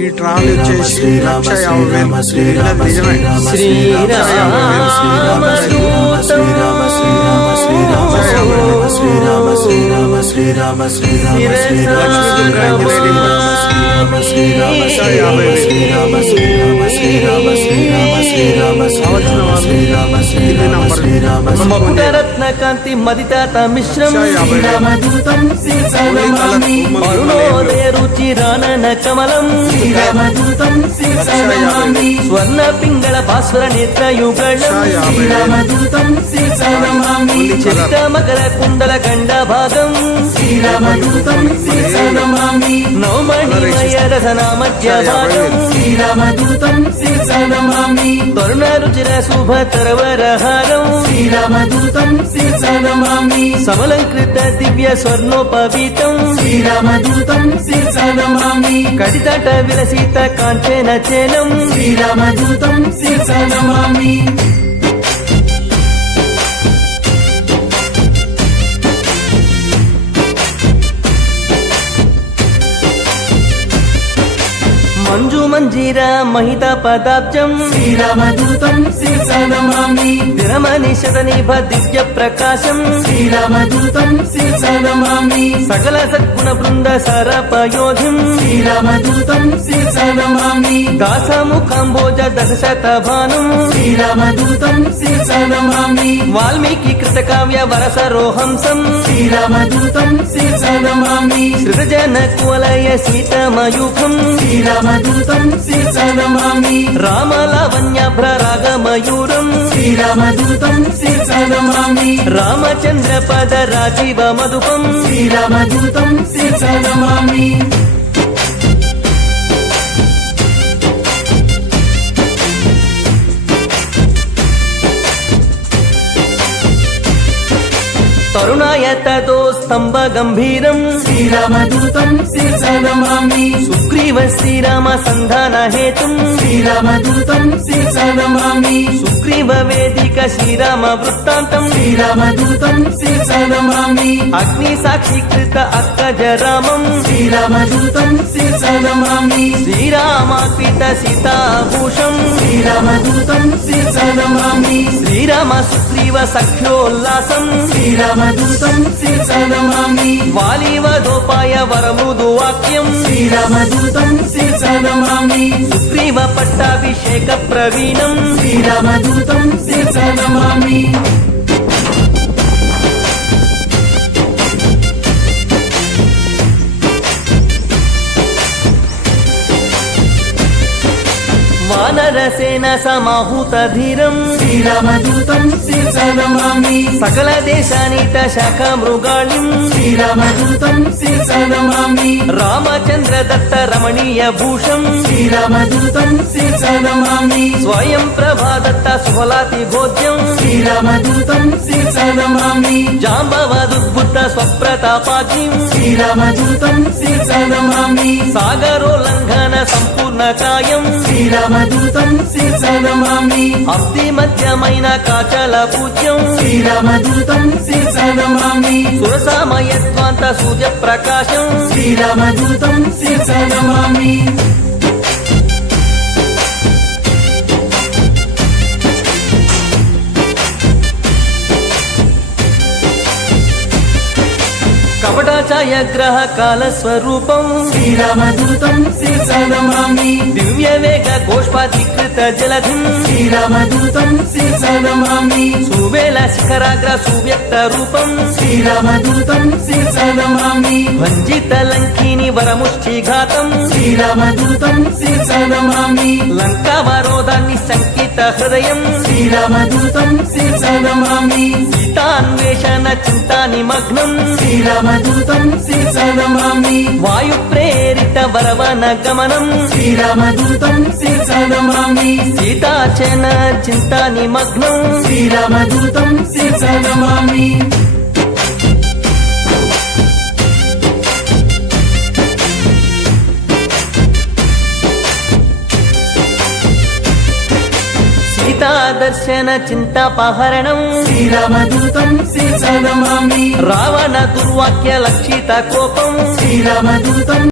ఈ ట్రాలీ వచ్చేసి 1,50,000 నిజమే. రత్నకాంతి మదితాత మిశ్రం అరుణోదయ రుచి రానన కమలం స్వర్ణ పింగళ భాస్వర నేత్ర యుగళం చిత్త మకర కుండల గండ భాగం నవమణిమయ రసన మధ్య భాగం తరుణ రుచిర శుభ తరవరహారం సమలంకృత దివ్య స్వర్ణోపవీతం కటితట విలసిత కాంచన చేలం మంజు మంజీర మహిత పదాబ్జం శ్రీరామదూతం శిరసానమామి దినమని శతనిభ దివ్య ప్రకాశం శ్రీరామదూతం శిరసానమామి సకల సద్గుణ బృంద సరపయోధిం శ్రీరామదూతం శిరసానమామి దాసముఖంబోజ దశశత భానుం శ్రీరామదూతం శిరసానమామి వాల్మీకి కృత కావ్య వరసరోహంసం శ్రీరామదూతం శిరసానమామి సృజన కువలయ సీతమయూఖం శ్రీరామదూతం శిరసానమామి రామలావణ్యాభ్ర రాగమయూరం శ్రీరామదూతం శిరసానమామి రామచంద్ర పద రాజీవ మధుపం శ్రీరామదూతం శిరసానమామి తరుణాయ తతో స్తంభ గంభీరం శ్రీరామదూతం శిరసానమామి సుగ్రీవ శ్రీరామ సంధాన హేతుం శ్రీరామదూతం శిరసానమామి సుగ్రీవ వేదిక శ్రీరామ వృత్తాంతం శ్రీరామదూతం శిరసానమామి అగ్ని సాక్షీకృత అక్కజ రామం శ్రీరామదూతం శిరసానమామి శ్రీరామార్పిత సీతాభూషం శ్రీరామదూతం శిరసానమామి శ్రీరామ సుగ్రీవ సఖ్యోల్లాసం శ్రీరామదూతం శిరసానమామి వాలీవదోపాయ వరమృదు వాక్యం శ్రీరామదూతం శిరసానమామి సుగ్రీవ పట్టాభిషేక ప్రవీణం శ్రీరామదూతం శిరసానమామి వానరసేన సమాహూత ధీరం శ్రీరామదూతం శిరసానమామి సకల దేశానీత శాఖ మృగాళిం శ్రీరామదూతం శిరసానమామి రామచంద్ర దత్త రమణీయ భూషం శ్రీరామదూతం శిరసానమామి స్వయం ప్రభా దత్త సుఫలాతి భోజ్యం శ్రీరామదూతం శిరసానమామి జాంబవదుద్భుత స్వప్రతాపాగ్నిం శ్రీరామదూతం శిరసానమామి సాగరోల్లంఘన సంపూర్ణ కాయం శ్రీరామదూతం శిరసానమామి అస్థి మధ్యమైన కాచల పూజ్యం శ్రీరామదూతం శిరసానమామి సురసామయత్వాంత సూర్య ప్రకాశం శ్రీరామదూతం శిరసానమామి కపటాఛాయగ్రహ కాల స్వరూపం శ్రీరామదూతం శిరసానమామి దివ్య వేగ గోష్పాధికృత జలధిం శ్రీరామదూతం శిరసానమామి సువేల శిఖరాగ్ర సువ్యక్త రూపం శ్రీరామదూతం శిరసానమామి వంజిత లంకిని వరముష్టిఘాతం శ్రీరామదూతం శిరసానమామి లంకావరోధాన్ని శంకిత హృదయం శ్రీరామదూతం శిరసానమామి సీతాన్వేషణ చింతా నిమగ్నం శ్రీరామదూతం శిరసానమామి వాయు ప్రేరిత వరవన గమనం శ్రీరామదూతం శిరసానమామి సీతాచన చింతా నిమగ్నం శ్రీరామదూతం శిరసానమామి దర్శన చింతాపహరణం శ్రీరామదూతం శిరసానమామి రావణ దుర్వాక్య లక్షిత కోపం శ్రీరామదూతం